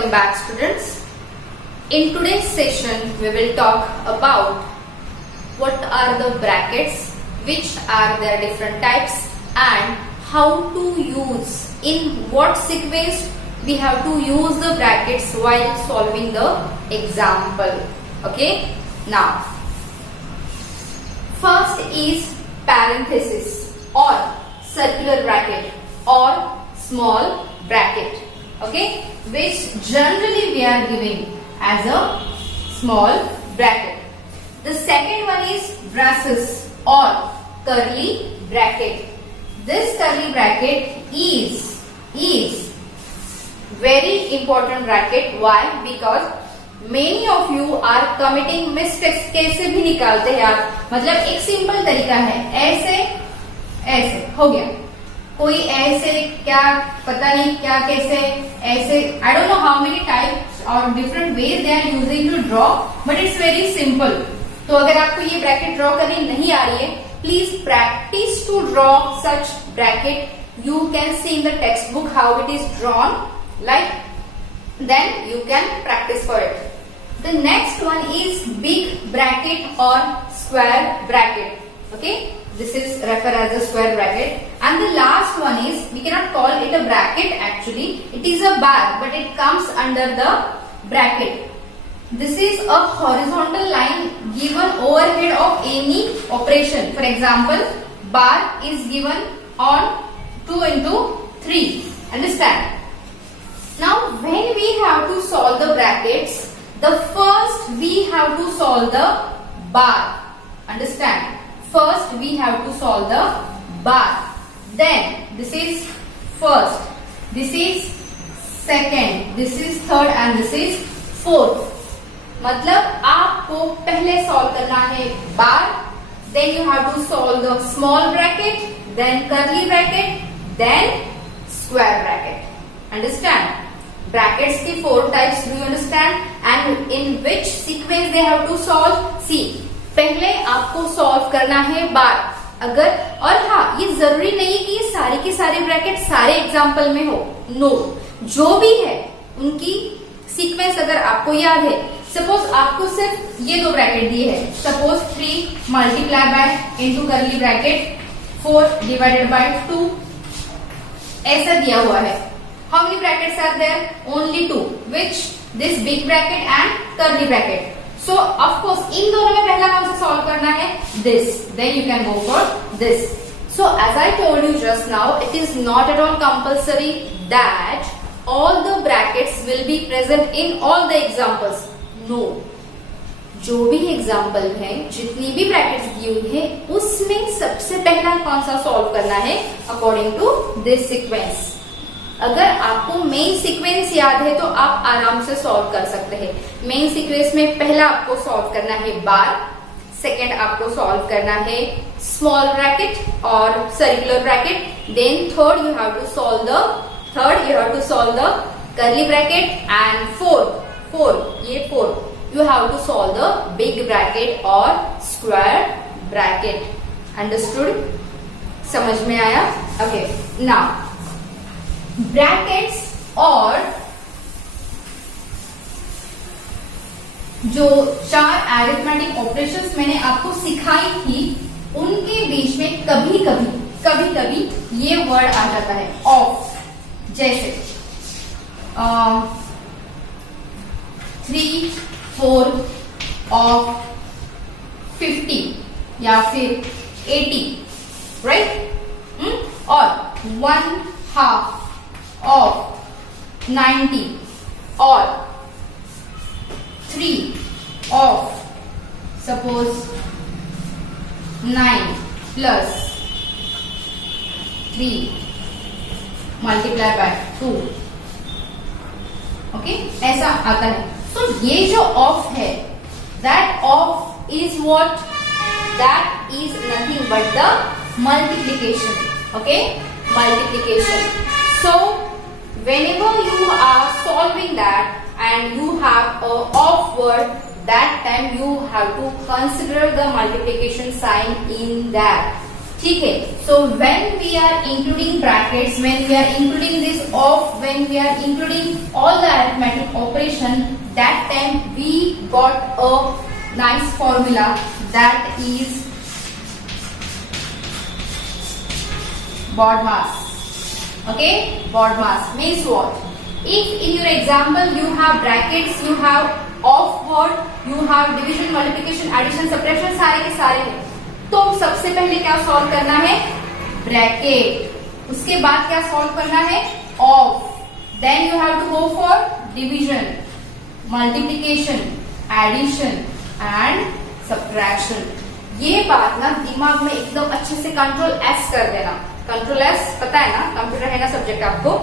Welcome back, students. In today's session, we will talk about what are the brackets, which are their different types, and how to use, in what sequence we have to use the brackets while solving the example. Okay, now first is parenthesis or circular bracket or small bracket, okay, which generally we are giving as a small bracket. The second one is braces or curly bracket. This curly bracket is very important bracket. Why? Because many of you are committing mistakes. कैसे भी निकालते हैं आप, मतलब एक simple तरीका है, ऐसे ऐसे हो गया, कोई ऐसे क्या पता नहीं क्या कैसे ऐसे, I don't know how many types or different ways they are using to draw, but it's very simple. तो अगर आपको ये ब्रैकेट ड्रॉ करनी नहीं आ रही है, please practise to draw such bracket. You can see in the textbook how it is drawn, like then you can practice for it. The next one is big bracket or square bracket. Okay, this is referred as a square bracket. And the last one is, we cannot call it a bracket actually, it is a bar, but it comes under the bracket. This is a horizontal line given overhead of any operation. For example, bar is given on 2 into 3. Understand? Now when we have to solve the brackets, the first we have to solve the bar. Understand? First we have to solve the bar. Then this is first, this is second, this is third and this is fourth. मतलब आपको पहले solve करना है बार, then you have to solve the small bracket, then curly bracket, then square bracket. Understand? Brackets की 4 types, do you understand? And in which sequence they have to solve? See, पहले आपको solve करना है बार. अगर, और हाँ, ये जरूरी नहीं कि ये सारे के सारे ब्रैकेट सारे एग्जाम्पल में हो. नो, जो भी है उनकी सीक्वेंस अगर आपको याद है, सपोज आपको सिर्फ ये 2 ब्रैकेट दिए हैं, सपोज 3 मल्टीप्लाई बाय इनटू करली ब्रैकेट 4 डिवाइडेड बाय 2 ऐसा दिया हुआ है. How many brackets are there? Only 2. Which? This big bracket and curly bracket. So of course इन दोनों में पहला कौन सा सॉल्व करना है? This. Then you can go for this. So as I told you just now, it is not at all compulsory that all the brackets will be present in all the examples. No. जो भी example है, जितनी भी brackets दी हुई है, उसमें सबसे पहला कौन सा सॉल्व करना है अकॉर्डिंग टू दिस सीक्वेंस. अगर आपको मेन सीक्वेंस याद है तो आप आराम से सॉल्व कर सकते हैं. मेन सीक्वेंस में पहला आपको सॉल्व करना है बार, सेकेंड आपको सॉल्व करना है स्मॉल ब्रैकेट और circular bracket, then third you have to solve the curly bracket, and fourth you have to solve the big bracket or square bracket. Understood? समझ में आया? Okay. Now, brackets और जो 4 arithmetic operations मैंने आपको सिखाई थी, उनके बीच में कभी-कभी ये वर्ड आ जाता है ऑफ. जैसे 3/4 of 50 या फिर 80, राइट? और 1/2 of 90 और 3 of suppose 9 plus 3 multiply by 2. Okay, ऐसा आता है. तो ये जो ऑफ है, that of is what? That is nothing but the multiplication. Okay, multiplication. So whenever you are solving that and you have a off word, that time you have to consider the multiplication sign in that. ठीक है. So when we are including brackets, when we are including this of, when we are including all the arithmetic operation, that time we got a nice formula, that is BODMAS. Okay, BODMAS means what? If in your example you have brackets, you have of word, you have division, multiplication, addition, subtraction, सारे के सारे हैं, तो सबसे पहले क्या solve करना है? ब्रैकेट. उसके बाद क्या सॉल्व करना है? Of. Then you have to go for division, multiplication, addition and subtraction. ये बात ना दिमाग में एकदम अच्छे से कंट्रोल एस कर देना. कंट्रोल एस पता है ना, कंप्यूटर है ना सब्जेक्ट आपको.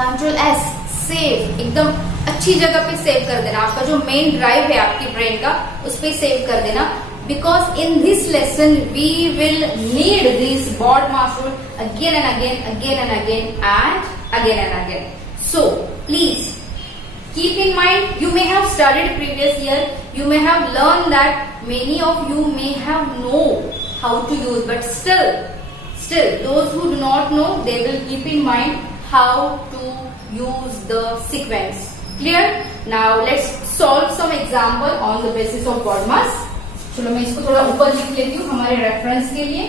कंट्रोल एस, सेव, एकदम अच्छी जगह पे सेव कर देना. आपका जो मेन ड्राइव है आपकी ब्रेन का, उस पे सेव कर देना. Because in this lesson we will need this BODMAS rule again and again, again and again, and again and again. So please keep in mind, you may have studied previous year, you may have learned that, many of you may have know how to use, but still those who do not know, they will keep in mind how to use the sequence. Clear? Now let's solve some example on the basis of BODMAS. चलो मैं इसको थोड़ा ऊपर लिख लेती हूँ हमारे reference के लिए.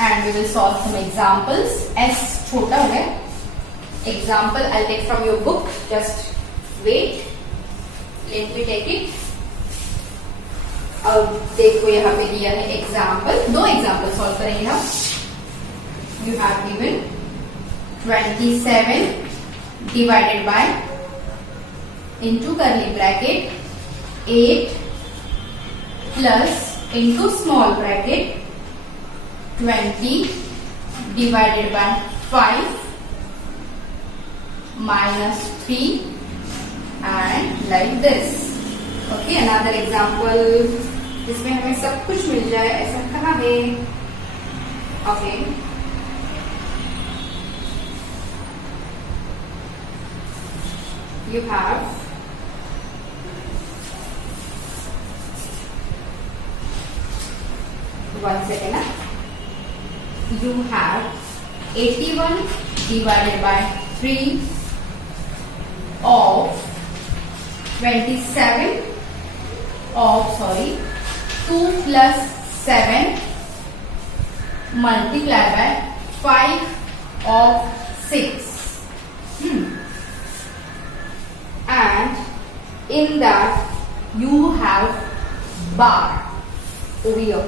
And we will solve some examples. एस छोटा है. Example I take from your book. Just wait, let me take it. अब देखो यहाँ पे दिया है एग्जांपल. 2 एग्जांपल सॉल्व करेंगे हम. You have given 27 divided bye into curly bracket 8 plus into small bracket 20 divided by 5 minus 3 and like this. Okay, another example. इसमें हमें सब कुछ मिल जाए ऐसा कहाँ है? Okay. You have 1 second. You have 81 divided by 3 of 27 of 2 plus 7 multiplied by 5 of 6. And in that you have bar over here.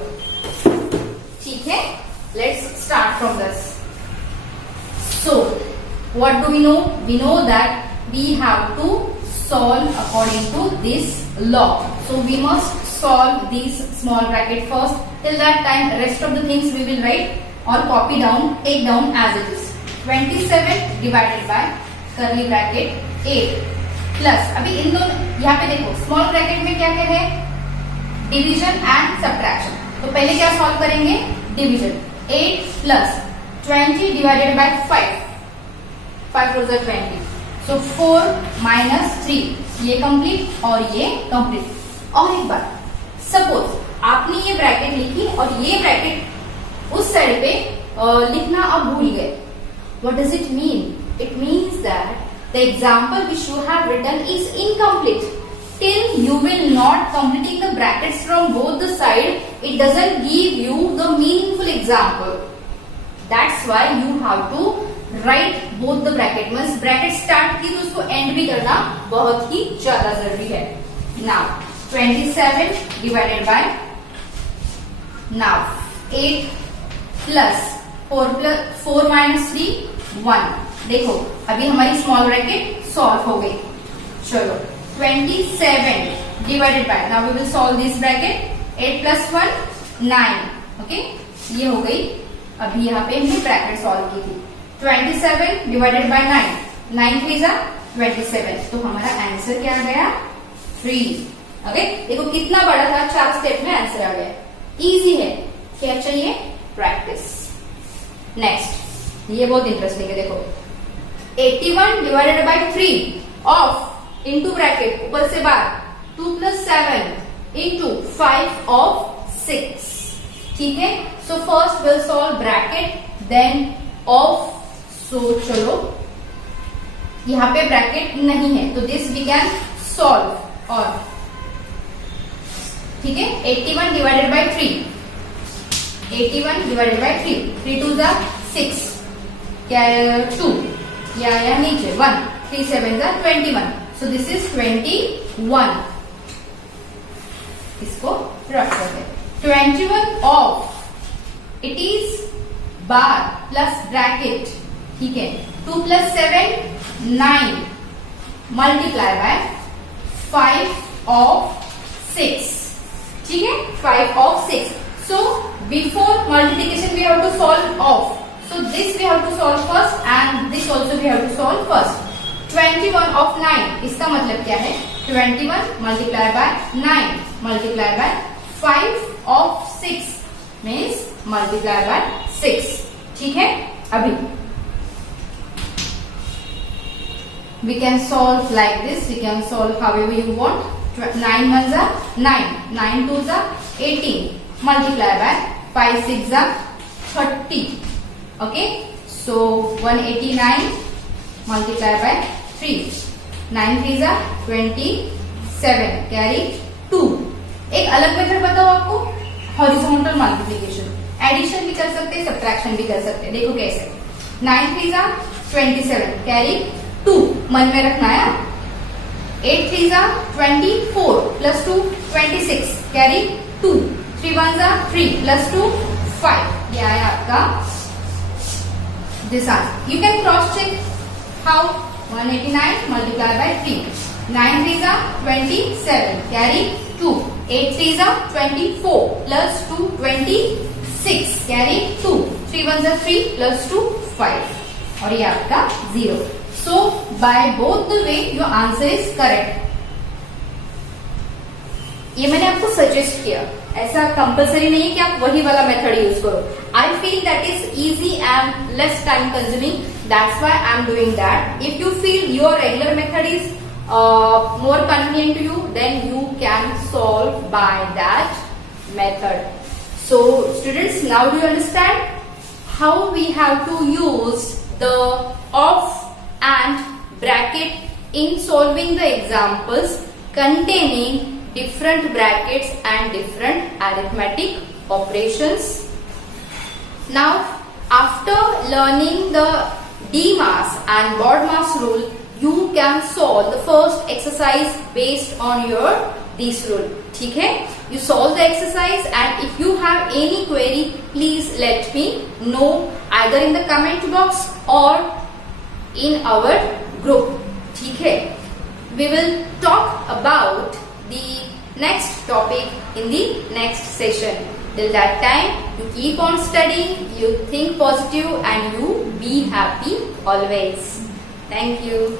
ठीक है, let's start from this. So what do we know? We know that we have to solve according to this law. So we must solve this small bracket first. Till that time rest of the things we will write or copy down, take down as it is. 27 divided by curly bracket 8 plus. अभी इन दोनों यहाँ पे देखो small bracket में क्या क्या है? Division and subtraction. तो पहले क्या सॉल्व करेंगे? Division. 8 plus 20 divided by 5. 5 4 20. So 4 minus 3. ये कंप्लीट और ये कंप्लीट. और एक बार, सपोज आपने ये ब्रैकेट लिखी और ये ब्रैकेट उस साइड पे लिखना अब भूल गए. What does it mean? It means that the example which you have written is incomplete. Till you will not completing the brackets from both the side, it doesn't give you the meaningful example. That's why you have to write both the bracket. Once bracket start की तो उसको end भी करना बहुत ही ज्यादा जरूरी है. Now 27 divided by now 8 plus 4 minus 3 1. देखो अभी हमारी स्मॉल ब्रैकेट सॉल्व हो गई. चलो 27 divided by, now we will solve this bracket. 8 plus 1 9. Okay, ये हो गई. अभी यहाँ पे हमने ब्रैकेट सॉल्व की थी. 27 डिवाइडेड बाय 9. 9 3 जा 27. तो हमारा आंसर क्या आ गया? 3. ओके, देखो कितना बड़ा था, 4 स्टेप में आंसर आ गया. इजी है. क्या चाहिए? प्रैक्टिस. नेक्स्ट, ये बहुत इंटरेस्टिंग है. देखो 81 divided by 3 of into bracket ऊपर से बाहर 2 plus 7 into 5 of 6. ठीक है, so first we'll solve bracket then of. so चलो यहाँ पे ब्रैकेट नहीं है तो दिस वी कैन सॉल्व. और ठीक है, 81 डिवाइडेड बाई 3, 81 डिवाइडेड बाई 3, 3 2 जा 6, क्या 2 या नीचे 1, 3 7 जा 21, so this is 21. इसको रख देते. 21 of, it is bar plus bracket. ठीक है, 2 plus 7 9 multiply by 5 of 6. ठीक है, 5 of 6. So before multiplication we have to solve off. So this we have to solve first and this also we have to solve first. 21 of 9 इसका मतलब क्या है? 21 multiply by 9 multiply by 5 of 6 means multiply by 6. ठीक है, अभी we can solve like this. We can solve however you want. 9 1s are 9, 9 2s are 18 multiply by 5 6s are 30. Okay, so 189 multiply by 3, 9 3s are 27 carry 2. एक अलग method बताओ आपको, horizontal multiplication. Addition भी कर सकते हैं, सब्ट्रैक्शन भी कर सकते हैं. देखो कैसे. 9 3s are 27 कैरी 2 मन में रखना है. 8 3s are 24 plus 2 26 carry 2. 3 1s are 3 plus 2 5. ये आया आपका this answer. You can cross check how. 189 multiply by 3. 9 3s are 27 carry 2. 8 3s are 24 plus 2 26 carry 2. 3 1s are 3 plus 2 5. और ये आपका 0. So by both the way your answer is correct. ये मैंने आपको suggest किया, ऐसा कंपलसरी नहीं है कि आप वही वाला मेथड यूज करो. I feel that is easy and less time consuming, that's why I am doing that. If you feel your regular method is more convenient to you, then you can solve by that method. So students, now do you understand how we have to use the of and bracket in solving the examples containing different brackets and different arithmetic operations? Now after learning the DMAS and BODMAS rule, you can solve the first exercise based on your this rule. ठीक है, you solve the exercise and if you have any query, please let me know either in the comment box or in our group. ठीक है, we will talk about the next topic in the next session. Till that time, you keep on studying, you think positive and you be happy always. Thank you.